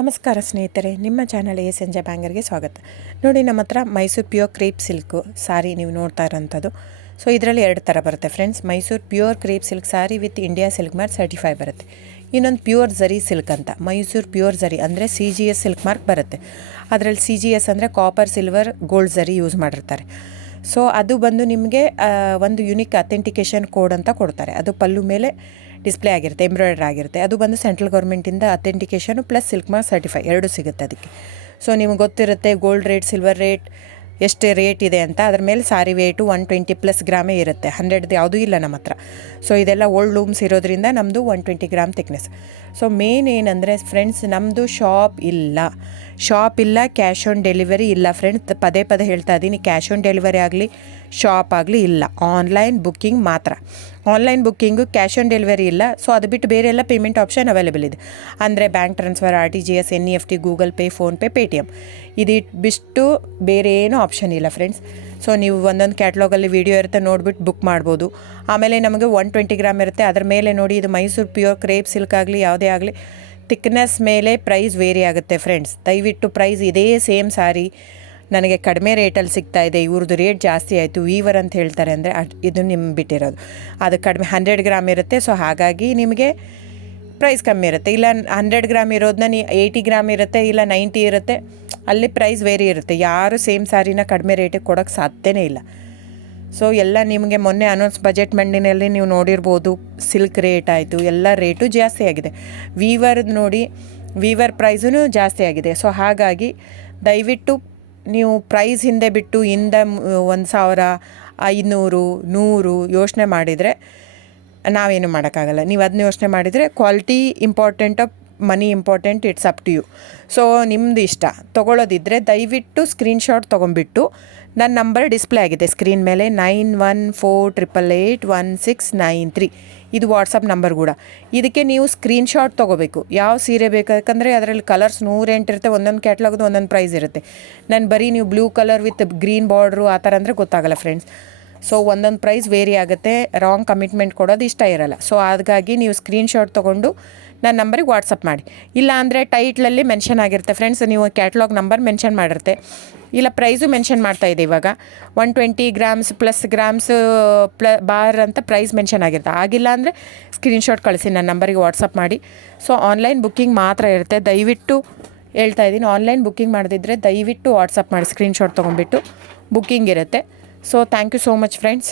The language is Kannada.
ನಮಸ್ಕಾರ ಸ್ನೇಹಿತರೆ, ನಿಮ್ಮ ಚಾನಲ್ ಸಂಜೆ ಬ್ಯಾಂಗರ್ಗೆ ಸ್ವಾಗತ. ನೋಡಿ, ನಮ್ಮ ಹತ್ರ ಮೈಸೂರು ಪ್ಯೂರ್ ಕ್ರೇಪ್ ಸಿಲ್ಕು ಸಾರಿ ನೀವು ನೋಡ್ತಾ ಇರೋಂಥದ್ದು. ಸೊ ಇದರಲ್ಲಿ ಎರಡು ಥರ ಬರುತ್ತೆ friends. Mysuru pure crepe silk sorry with India silk mark certify ಬರುತ್ತೆ. ಇನ್ನೊಂದು ಪ್ಯೂರ್ ಝರಿ ಸಿಲ್ಕ್ ಅಂತ, ಮೈಸೂರು ಪ್ಯೂರ್ ಝರಿ ಅಂದರೆ CGS ಸಿಲ್ಕ್ ಮಾರ್ಕ್ ಬರುತ್ತೆ. ಅದರಲ್ಲಿ CGS ಅಂದರೆ ಕಾಪರ್, ಸಿಲ್ವರ್, ಗೋಲ್ಡ್ ಝರಿ ಯೂಸ್ ಮಾಡಿರ್ತಾರೆ. ಸೊ ಅದು ಬಂದು ನಿಮಗೆ ಒಂದು ಯುನಿಕ್ ಅಥೆಂಟಿಕೇಷನ್ ಕೋಡ್ ಅಂತ ಕೊಡ್ತಾರೆ. ಅದು ಪಲ್ಲು ಮೇಲೆ ಡಿಸ್ಪ್ಲೇ ಆಗಿರುತ್ತೆ, ಎಂಬ್ರಾಯ್ಡ್ರಿ ಆಗಿರುತ್ತೆ. ಅದು ಬಂದು ಸೆಂಟ್ರಲ್ ಗೌರ್ಮೆಂಟಿಂದ ಅಥೆಂಟಿಕೇಷನು ಪ್ಲಸ್ ಸಿಲ್ಕ್ ಮಾರ್ಕ್ ಸರ್ಟಿಫೈ ಎರಡೂ ಸಿಗುತ್ತೆ ಅದಕ್ಕೆ. ಸೊ ನಿಮಗೆ ಗೊತ್ತಿರುತ್ತೆ ಗೋಲ್ಡ್ ರೇಟ್, ಸಿಲ್ವರ್ ರೇಟ್ ಎಷ್ಟು ರೇಟ್ ಇದೆ ಅಂತ. ಅದ್ರ ಮೇಲೆ ಸಾರಿ ವೇಟು 120+ ಗ್ರಾಮೇ ಇರುತ್ತೆ, 100 ಯಾವುದೂ ಇಲ್ಲ ನಮ್ಮ ಹತ್ರ. ಸೊ ಇದೆಲ್ಲ ಓಲ್ಡ್ ಲೂಮ್ಸ್ ಇರೋದ್ರಿಂದ ನಮ್ಮದು 120 ಗ್ರಾಮ್ ಥಿಕ್ನೆಸ್. ಸೊ ಮೇನ್ ಏನಂದರೆ ಫ್ರೆಂಡ್ಸ್, ನಮ್ಮದು ಶಾಪ್ ಇಲ್ಲ, ಕ್ಯಾಶ್ ಆನ್ ಡೆಲಿವರಿ ಇಲ್ಲ ಫ್ರೆಂಡ್ಸ್. ಪದೇ ಹೇಳ್ತಾ ಇದ್ದೀನಿ, ಕ್ಯಾಶ್ ಆನ್ ಡೆಲಿವರಿ ಆಗಲಿ ಶಾಪ್ ಆಗಲಿ ಇಲ್ಲ, ಆನ್ಲೈನ್ ಬುಕ್ಕಿಂಗ್ ಮಾತ್ರ. Online booking, cash on delivery ಇಲ್ಲ. ಸೊ ಅದು ಬಿಟ್ಟು ಬೇರೆ ಎಲ್ಲ ಪೇಮೆಂಟ್ ಆಪ್ಷನ್ ಅವೈಲೇಬಲ್ ಇದೆ. ಅಂದರೆ bank transfer, RTGS, NEFT, Google pay, PhonePe, Paytm. ಇದು ಬಿಟ್ಟು ಬೇರೆ ಏನೂ ಆಪ್ಷನ್ ಇಲ್ಲ ಫ್ರೆಂಡ್ಸ್. ಸೊ ನೀವು ಒಂದೊಂದು ಕ್ಯಾಟ್ಲಾಗಲ್ಲಿ ವೀಡಿಯೋ ಇರುತ್ತೆ, ನೋಡಿಬಿಟ್ಟು ಬುಕ್ ಮಾಡ್ಬೋದು. ಆಮೇಲೆ ನಮಗೆ 120 ಗ್ರಾಮ್ ಇರುತ್ತೆ. ಅದ್ರ ಮೇಲೆ ನೋಡಿ, ಇದು ಮೈಸೂರು ಪ್ಯೂರ್ ಕ್ರೇಪ್ ಸಿಲ್ಕ್ ಆಗಲಿ ಯಾವುದೇ ಆಗಲಿ ಥಿಕ್ನೆಸ್ ಮೇಲೆ ಪ್ರೈಸ್ ವೇರಿ ಆಗುತ್ತೆ ಫ್ರೆಂಡ್ಸ್. ದಯವಿಟ್ಟು ಪ್ರೈಸ್ ಇದೇ ಸೇಮ್ ಸಾರಿ ನನಗೆ ಕಡಿಮೆ ರೇಟಲ್ಲಿ ಸಿಗ್ತಾ ಇದೆ, ಇವ್ರದ್ದು ರೇಟ್ ಜಾಸ್ತಿ ಆಯಿತು ವೀವರ್ ಅಂತ ಹೇಳ್ತಾರೆ ಅಂದರೆ ಇದು ನಿಮ್ಗೆ ಬಿಟ್ಟಿರೋದು. ಅದು ಕಡಿಮೆ 100 ಗ್ರಾಮ್ ಇರುತ್ತೆ. ಸೊ ಹಾಗಾಗಿ ನಿಮಗೆ ಪ್ರೈಸ್ ಕಮ್ಮಿ ಇರುತ್ತೆ. ಇಲ್ಲ 100 ಗ್ರಾಮ್ ಇರೋದನ್ನ 80 ಗ್ರಾಮ್ ಇರುತ್ತೆ, ಇಲ್ಲ 90 ಇರುತ್ತೆ, ಅಲ್ಲಿ ಪ್ರೈಸ್ ವೇರಿ ಇರುತ್ತೆ. ಯಾರು ಸೇಮ್ ಸಾರಿನ ಕಡಿಮೆ ರೇಟಿಗೆ ಕೊಡೋಕ್ಕೆ ಸಾಧ್ಯನೇ ಇಲ್ಲ. ಸೊ ಎಲ್ಲ ನಿಮಗೆ ಮೊನ್ನೆ ಅನೌನ್ಸ್ ಬಜೆಟ್ ಮಂಡಿನಲ್ಲಿ ನೀವು ನೋಡಿರ್ಬೋದು, ಸಿಲ್ಕ್ ರೇಟ್ ಆಯಿತು, ಎಲ್ಲ ರೇಟು ಜಾಸ್ತಿ ಆಗಿದೆ. ವೀವರ್ದು ನೋಡಿ, ವೀವರ್ ಪ್ರೈಸೂ ಜಾಸ್ತಿ ಆಗಿದೆ. ಸೊ ಹಾಗಾಗಿ ದಯವಿಟ್ಟು ನೀವು ಪ್ರೈಸ್ ಹಿಂದೆ ಬಿಟ್ಟು 1,000, 500, 100 ಯೋಚನೆ ಮಾಡಿದರೆ ನಾವೇನು ಮಾಡೋಕ್ಕಾಗಲ್ಲ. ನೀವು ಅದನ್ನ ಯೋಚನೆ ಮಾಡಿದರೆ quality important, money important, it's up to you. So ನಿಮ್ಮದು ಇಷ್ಟ. ತೊಗೊಳ್ಳೋದಿದ್ದರೆ ದಯವಿಟ್ಟು ಸ್ಕ್ರೀನ್ಶಾಟ್ ತೊಗೊಂಬಿಟ್ಟು, ನನ್ನ ನಂಬರ್ ಡಿಸ್ಪ್ಲೇ ಆಗಿದೆ ಸ್ಕ್ರೀನ್ ಮೇಲೆ, 9148881693. ಇದು ವಾಟ್ಸಪ್ ನಂಬರ್ ಕೂಡ. ಇದಕ್ಕೆ ನೀವು ಸ್ಕ್ರೀನ್ಶಾಟ್ ತೊಗೋಬೇಕು. ಯಾವ ಸೀರೆ ಬೇಕು, ಯಾಕಂದರೆ ಅದರಲ್ಲಿ ಕಲರ್ಸ್ 108 ಇರುತ್ತೆ, ಒಂದೊಂದು ಕ್ಯಾಟ್ಲಾಗ್ದು ಒಂದೊಂದು ಪ್ರೈಸ್ ಇರುತ್ತೆ. ನಾನು ಬರೀ ನೀವು blue colour with green border ಆ ಥರ ಅಂದರೆ ಗೊತ್ತಾಗಲ್ಲ ಫ್ರೆಂಡ್ಸ್. ಸೊ ಒಂದೊಂದು ಪ್ರೈಸ್ ವೇರಿ ಆಗುತ್ತೆ, ರಾಂಗ್ ಕಮಿಟ್ಮೆಂಟ್ ಕೊಡೋದು ಇಷ್ಟ ಇರಲ್ಲ. ಸೊ ಹಾಗಾಗಿ ನೀವು ಸ್ಕ್ರೀನ್ಶಾಟ್ ತೊಗೊಂಡು ನನ್ನ ನಂಬರಿಗೆ ವಾಟ್ಸಪ್ ಮಾಡಿ. ಇಲ್ಲ ಅಂದರೆ ಟೈಟ್ಲಲ್ಲಿ ಮೆನ್ಷನ್ ಆಗಿರುತ್ತೆ ಫ್ರೆಂಡ್ಸ್, ನೀವು ಕ್ಯಾಟ್ಲಾಗ್ ನಂಬರ್ ಮೆನ್ಷನ್ ಮಾಡಿರುತ್ತೆ, ಇಲ್ಲ ಪ್ರೈಸು ಮೆನ್ಷನ್ ಮಾಡ್ತಾಯಿದೆ. ಇವಾಗ 120 ಗ್ರಾಮ್ಸ್ ಪ್ಲಸ್ ಗ್ರಾಮ್ಸ್ ಬಾರ್ ಅಂತ ಪ್ರೈಸ್ ಮೆನ್ಷನ್ ಆಗಿರುತ್ತೆ. ಆಗಿಲ್ಲ ಅಂದರೆ ಸ್ಕ್ರೀನ್ಶಾಟ್ ಕಳಿಸಿ, ನನ್ನ ನಂಬರಿಗೆ ವಾಟ್ಸಪ್ ಮಾಡಿ. ಸೊ ಆನ್ಲೈನ್ ಬುಕ್ಕಿಂಗ್ ಮಾತ್ರ ಇರುತ್ತೆ. ದಯವಿಟ್ಟು ಹೇಳ್ತಾ ಇದ್ದೀನಿ, ಆನ್ಲೈನ್ ಬುಕ್ಕಿಂಗ್ ಮಾಡದಿದ್ದರೆ ದಯವಿಟ್ಟು ವಾಟ್ಸಪ್ ಮಾಡಿ, ಸ್ಕ್ರೀನ್ಶಾಟ್ ತೊಗೊಂಡ್ಬಿಟ್ಟು ಬುಕ್ಕಿಂಗ್ ಇರುತ್ತೆ. So thank you so much friends.